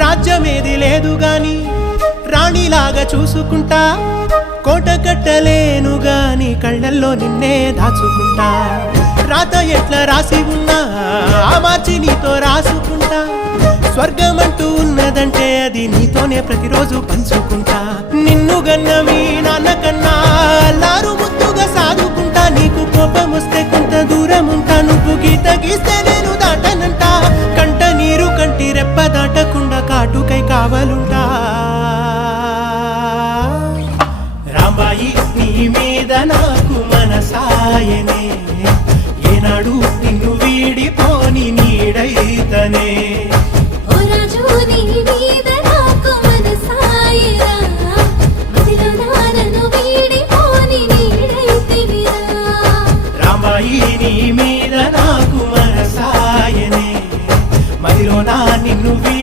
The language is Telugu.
రాజ్యమేది లేదు గాని రాణిలాగా చూసుకుంటా, కోట కట్టలేను గాని కళ్ళల్లో నిన్నే దాచుకుంటా. రాత ఎట్లా రాసి ఉన్నా ఆ మార్చి నీతో రాసుకుంటా. స్వర్గమంటూ ఉన్నదంటే అది నీతోనే ప్రతిరోజు పంచుకుంటా. నిన్ను గన్నవి నాన్నకన్నా అల్లారు ముద్దుగా సాదుకుంటా. నీకు కోపం వస్తే కొంత దూరం ఉంటా, నువ్వు గీత గీస్తే నేను దాటనంటా. కంట నీరు కంటి రెప్ప దాటకుండా కాటుకై కావలుంటా. రాంబాయి నీ మీద నాకు మనసాయనే,